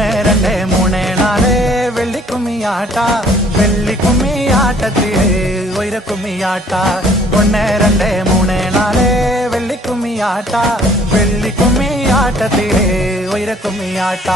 ഒന്ന് രണ്ട് മൂന്ന് നാല് വെള്ളിക്കുമ്മിയാട്ട വെള്ളിക്കുമ്മിയാട്ടത്തില് ഉയരക്കുമ്മിയാട്ട ഒന്ന് രണ്ട് മൂന്ന് നാല് വെള്ളിക്കുമ്മിയാട്ട വെള്ളിക്കുമ്മിയാട്ടത്തില് ഉയരക്കുമ്മിയാട്ട